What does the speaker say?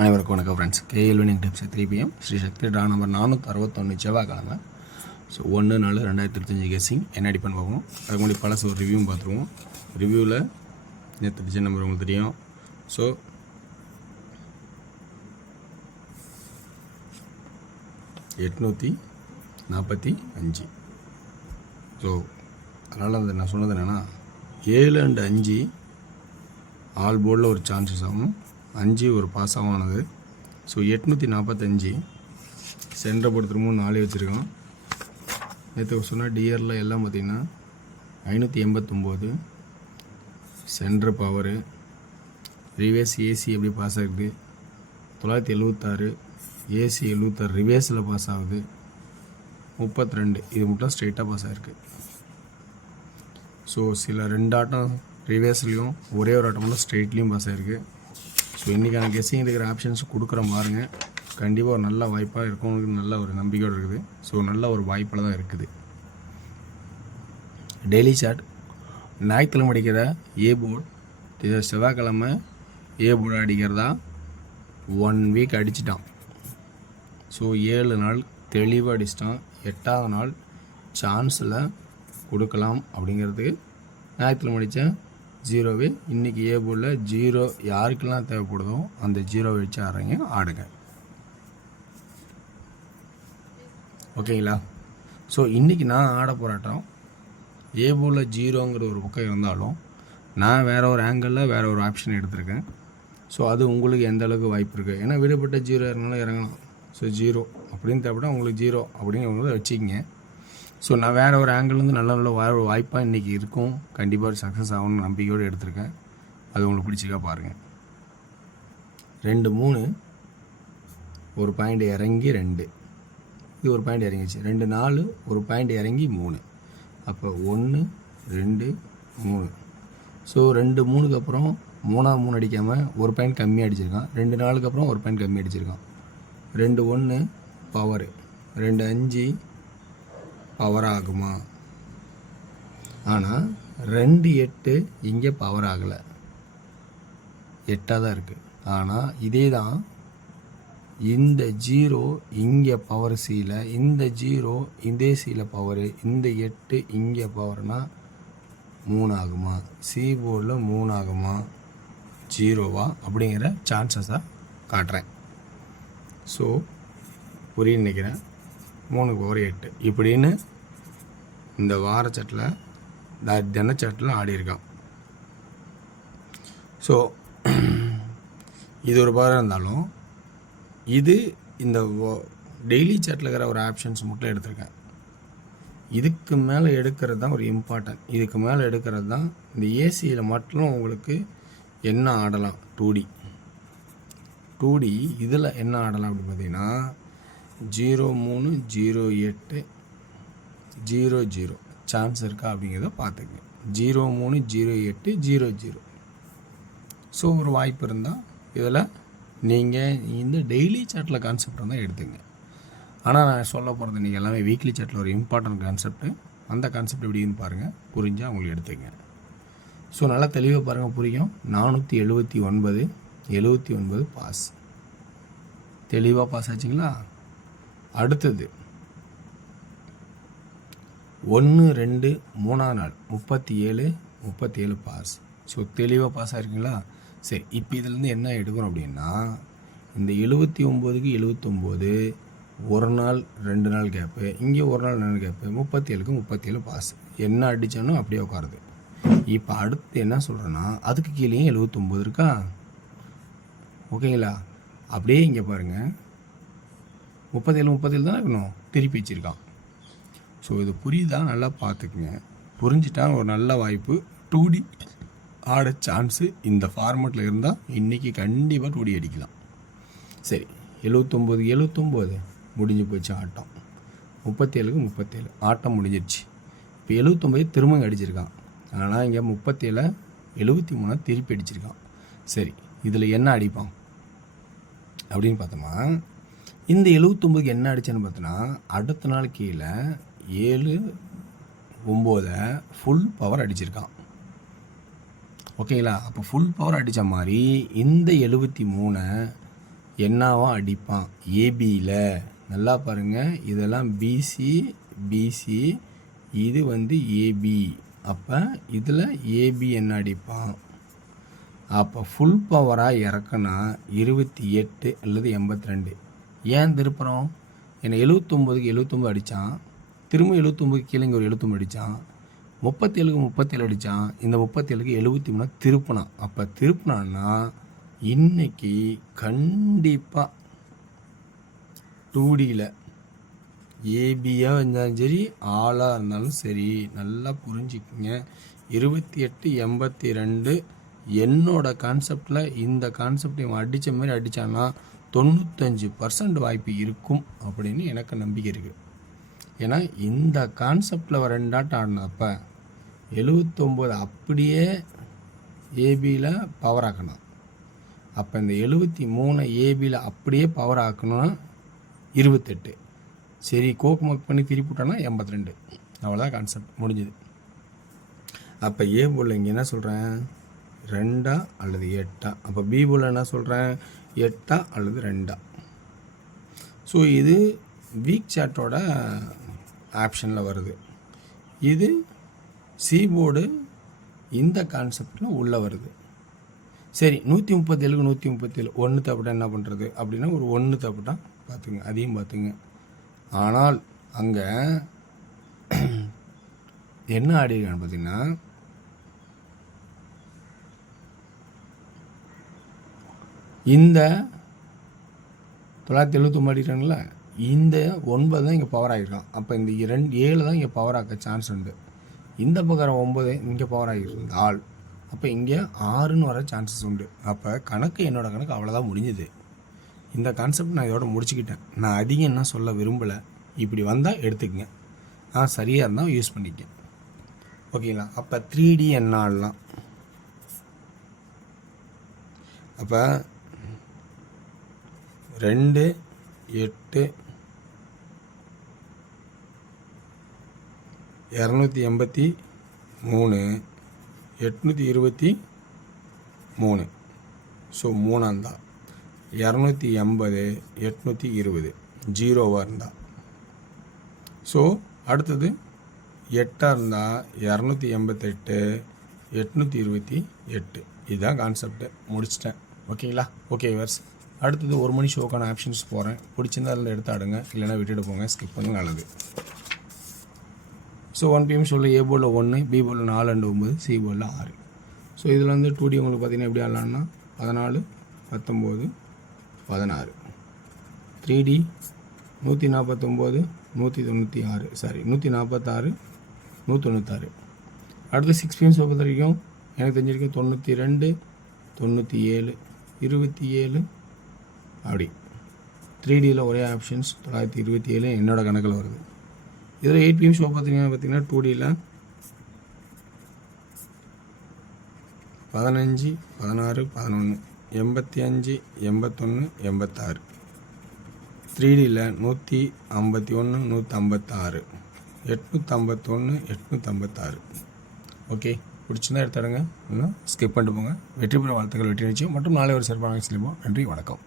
அனைவருக்கும் வணக்கம் friends. KL winning tips 3 PM Sri Sakthi draw number 461 செவ்வாய்க்கிழமை. ஸோ 1/4/2025 கெஸ்ஸிங் என்ன அடிப்பன்னு பார்ப்போம். அதுக்கு முன்னாடி பழசு ஒரு ரிவ்யூவும் பார்த்துருவோம். ரிவ்யூவில் நேற்று டிஜன் நம்பர் உங்களுக்கு தெரியும். ஸோ 845. ஸோ அதனால் அந்த நான் சொன்னது என்னென்னா 7 and 5 ஆல் போர்டில் ஒரு சான்சஸ் ஆகும். 5 ஒரு பாஸ் ஆனது. ஸோ 845 சென்டரை பொறுத்துருமோ 4 வச்சுருக்கோம். நேற்று சொன்னால் டிஆரில் எல்லாம் பார்த்திங்கன்னா 589 சென்டர் பவரு ரிவேர்ஸ் ஏசி எப்படி பாஸ் ஆகுது. 976 ஏசி 76 ரிவேர்ஸில் பாஸ் ஆகுது. 32 இது மட்டும் ஸ்ட்ரெயிட்டாக பாஸ் ஆகிருக்கு. ஸோ சில 2 ஆட்டம் ரிவேர்ஸ்லேயும் ஒரே ஒரு ஆட்டம் மட்டும் ஸ்ட்ரெயிட்லேயும் பாஸ் ஆகிருக்கு. ஸோ இன்றைக்கான கெஸ்ஸிங் இருக்கிற ஆப்ஷன்ஸ் கொடுக்குற பாருங்கள். கண்டிப்பாக ஒரு நல்ல வாய்ப்பாக இருக்கும். உங்களுக்கு நல்ல ஒரு நம்பிக்கையோடு இருக்குது. ஸோ நல்ல ஒரு வாய்ப்பில் தான் இருக்குது. டெய்லி சார்ட் ஞாயிற்றுக்கிழமை அடிக்கிற ஏ போர்டு செவ்வாய்க்கிழமை ஏ போர்டு அடிக்கிறதா 1 வீக் அடிச்சிட்டான். ஸோ 7 நாள் தெளிவாக அடிச்சிட்டான். 8ஆவது நாள் சான்ஸில் கொடுக்கலாம் அப்படிங்கிறதுக்கு ஞாயிற்றுக்கிழமை அடித்தேன் 0வே. இன்றைக்கி ஏ போர்டில் 0 யாருக்கெல்லாம் தேவைப்படுதோ அந்த 0 வச்சு ஆடுங்க. ஓகேங்களா? ஸோ இன்றைக்கி நான் ஆட போராட்டம் ஏ போர்டில் 0ங்கிற ஒரு பக்கம் இருந்தாலும் நான் வேறு ஒரு ஆங்கிளில் வேறு ஒரு ஆப்ஷன் எடுத்திருக்கேன். ஸோ அது உங்களுக்கு எந்த அளவுக்கு வாய்ப்பு இருக்குது. ஏன்னா விடுபட்ட 0 இருந்தாலும் இறங்கலாம். ஸோ 0 அப்படின்னு தேவைப்பட்டால் உங்களுக்கு 0 அப்படின்னு வச்சுக்கிங்க. ஸோ நான் வேறு ஒரு ஆங்கிள்லேருந்து நல்ல நல்ல வாய்ப்பாக இன்றைக்கி இருக்கும். கண்டிப்பாக ஒரு சக்ஸஸ் ஆகணும்னு நம்பிக்கையோடு எடுத்திருக்கேன். அது உங்களுக்கு பிடிச்சிக்கா பாருங்கள். 2 3 ஒரு பாயிண்ட் இறங்கி 2 இது ஒரு பாயிண்ட் இறங்கிச்சு. 2 4 ஒரு பாயிண்ட் இறங்கி 3 அப்போ 1 2 3. ஸோ 2 3க்கு அப்புறம் 3 அடிக்காமல் ஒரு பாயிண்ட் கம்மியாக அடிச்சிருக்கான். 2 4க்கு அப்புறம் ஒரு பாயிண்ட் கம்மி அடிச்சிருக்கான். 2 1 பவரு 2 5 பவர் ஆகுமா? ஆனால் 2 8 இங்கே பவர் ஆகலை. 8ஆக தான் இருக்குது. ஆனால் இதே தான் இந்த 0 இங்கே பவர் சீல, இந்த 0 இதே சீல பவரு, இந்த 8 இங்கே பவர்னா 3 ஆகுமா? சி போர்டில் 3 ஆகுமா 0வா அப்படிங்கிற சான்சஸாக காட்டுறேன். ஸோ புரியுன்னு நினைக்கிறேன். 3 பவர் 8 இப்படின்னு இந்த வாரச்சட்டில் தினச்சட்டில் ஆடியிருக்கான். ஸோ இது ஒரு பவர் இருந்தாலும் இது இந்த டெய்லி சாட்டில் இருக்கிற ஒரு ஆப்ஷன்ஸ் மட்டும் எடுத்திருக்கேன். இதுக்கு மேலே எடுக்கிறது தான் ஒரு இம்பார்ட்டன்ட். இதுக்கு மேலே எடுக்கிறது தான் இந்த ஏசியில் மட்டும் உங்களுக்கு என்ன ஆடலாம். 2D இதில் என்ன ஆடலாம் அப்படின்னு பார்த்தீங்கன்னா 0 3 0 8 0 0 சான்ஸ் இருக்கா அப்படிங்கிறத பார்த்துக்கங்க. 0 3 0 8 0 0. ஸோ ஒரு வாய்ப்பு இருந்தால் இதில் நீங்கள் இந்த டெய்லி சாட்டில் கான்செப்ட் இருந்தால் எடுத்துங்க. ஆனால் நான் சொல்ல போகிறது நீங்கள் எல்லாமே வீக்லி சாட்டில் ஒரு இம்பார்ட்டன்ட் கான்செப்ட்டு. அந்த கான்செப்ட் எப்படின்னு பாருங்கள். புரிஞ்சால் உங்களுக்கு எடுத்துங்க. ஸோ நல்லா தெளிவாக பாருங்கள், புரியும். 479 பாஸ். தெளிவாக பாஸ் ஆச்சுங்களா? அடுத்தது 1 2 3ஆம் நாள் 37 பாஸ். ஸோ தெளிவாக பாஸ் ஆகிருக்குங்களா? சரி, இப்போ இதிலேருந்து என்ன எடுக்கணும் அப்படின்னா இந்த 79க்கு 79 ஒரு நாள் 2 நாள் கேப்பு, இங்கே ஒரு நாள் 2 நாள் கேப்பு, 37க்கு 37 பாஸ். என்ன அடித்தானோ அப்படியே உட்காருது. இப்போ அடுத்து என்ன சொல்கிறேன்னா அதுக்கு கீழேயும் 79 இருக்கா? ஓகேங்களா? அப்படியே இங்கே பாருங்கள் 37 தான் இருக்கணும், திருப்பி வச்சுருக்கான். ஸோ இது புரியுதா? நல்லா பார்த்துக்குங்க. புரிஞ்சிட்டா ஒரு நல்ல வாய்ப்பு 2D ஆட சான்ஸு இந்த ஃபார்மெட்டில் இருந்தால் இன்றைக்கி கண்டிப்பாக 2D அடிக்கலாம். சரி, 79 முடிஞ்சு போச்சு ஆட்டம். 37க்கு 37 ஆட்டம் முடிஞ்சிருச்சு. இப்போ 79 திரும்ப அடிச்சிருக்கான். ஆனால் இங்கே 37 73 திருப்பி அடிச்சிருக்கான். சரி, இதில் என்ன அடிப்பான் அப்படின்னு பார்த்தோமா, இந்த 79க்கு என்ன அடித்தேன்னு பார்த்தோன்னா அடுத்த நாள் கீழே 7 9 ஃபுல் பவர் அடிச்சிருக்கான். ஓகேங்களா? அப்போ ஃபுல் பவர் அடித்த மாதிரி இந்த 73 என்னவா அடிப்பான் ஏபியில். நல்லா பாருங்கள், இதெல்லாம் பிசி, இது வந்து ஏபி. அப்போ இதில் ஏபி என்ன அடிப்பான்? அப்போ ஃபுல் பவராக இறக்குனா 28 அல்லது 82. ஏன் திருப்புறோம்? ஏன்னா 79க்கு 79 அடித்தான், திரும்ப 79க்கு கீழே இங்கே ஒரு 79 அடித்தான், 37க்கு 37 அடித்தான், இந்த 37க்கு 73 திருப்பினான். அப்போ திருப்பினான்னா இன்னைக்கு கண்டிப்பாக 2Dயில் ஏபியாக இருந்தாலும் சரி, ஆளாக இருந்தாலும் சரி, நல்லா புரிஞ்சுக்குங்க. 28 82 என்னோட கான்செப்டில் இந்த கான்செப்ட் இவன் அடித்த மாதிரி அடித்தான்னா 95% வாய்ப்பு இருக்கும் அப்படின்னு எனக்கு நம்பிக்கை இருக்குது. ஏன்னா இந்த கான்செப்டில் 2 ஆட்டம் ஆடினப்போ 79 அப்படியே ஏபியில் பவர் ஆக்கணும். அப்போ இந்த 73 ஏபியில் அப்படியே பவர் ஆக்கணும்னா 28. சரி, கோக் மக் பண்ணி திருப்பி விட்டோன்னா 82. அவ்வளோதான் கான்செப்ட், முடிஞ்சுது. அப்போ ஏ போல் இங்கே என்ன சொல்கிறேன், 2 அல்லது 8. அப்போ பி போல் என்ன சொல்கிறேன், 8 அல்லது 2. ஸோ இது வீக் சாட்டோட ஆப்ஷனில் வருது. இது சி போர்டு இந்த கான்செப்டில் உள்ளே வருது. சரி, 137க்கு 137 1 தப்புட்டா என்ன பண்ணுறது அப்படின்னா, ஒரு 1 தப்புட்டா பார்த்துங்க, அதையும் பார்த்துங்க. ஆனால் அங்கே என்ன ஆடிருக்கான்னு பார்த்தீங்கன்னா, இந்த 979 அடிக்கிறாங்கள, இந்த 9 தான் இங்கே பவர் ஆகிருக்கான். அப்போ இந்த 7 தான் இங்கே பவர் ஆக்க சான்ஸ் உண்டு. இந்த பக்கம் 9 இங்கே பவர் ஆகிருக்கு ஆள். அப்போ இங்கே 6ன்னு வர சான்சஸ் உண்டு. அப்போ கணக்கு, என்னோடய கணக்கு அவ்வளோதான் முடிஞ்சுது. இந்த கான்செப்ட் நான் இதோட முடிச்சுக்கிட்டேன். நான் அதிகம் என்ன சொல்ல விரும்பலை. இப்படி வந்தால் எடுத்துக்கங்க, சரியாக இருந்தால் யூஸ் பண்ணிக்க. ஓகேங்களா? அப்போ 3D என்ன ஆடலாம்? அப்போ 2 8 283 823. ஸோ 3 இருந்தால் 280 820 0வாக இருந்தால். ஸோ அடுத்தது 8 இருந்தால் 288 828. இதுதான் கான்செப்ட்டு, முடிச்சிட்டேன். ஓகேங்களா? ஓகே வர்ஸ். அடுத்தது 1 மணி ஷோக்கான ஆப்ஷன்ஸ் போகிறேன். பிடிச்சிருந்தா அதில் எடுத்து ஆடுங்க, இல்லைனா விட்டுட்டு போங்க, ஸ்கிப் பண்ணுங்க, நல்லது. ஸோ 1 PM ஷோவில் ஏ போர்டில் 1, பி போர்டில் 4 and 9, சி போர்டில் 6. ஸோ இதில் வந்து 2D உங்களுக்கு பார்த்தீங்கன்னா எப்படி ஆடலான்னா 14 19 16. 3D 149 196, sorry 146 196. அடுத்து 6 PM ஷோ பொறுத்த வரைக்கும் எனக்கு தெரிஞ்சிருக்கேன் 92 97 27 அப்படி. 3Dயில் ஒரே ஆப்ஷன்ஸ் 927 என்னோடய கணக்கில் வருது. இதில் 8 PM ஷோ பார்த்தீங்கன்னா 2Dயில் 15 16 11 85 81 86. 3Dயில் 151 156 851 856. ஓகே, பிடிச்சிருந்தா எடுத்துடுங்க, ஸ்கிப் பண்ணிட்டு போங்க. வெற்றி பெற வாழ்த்துக்கள், வெற்றி நிச்சயம் மற்றும் நாளை ஒரு சிறப்பான செல்வோம். நன்றி, வணக்கம்.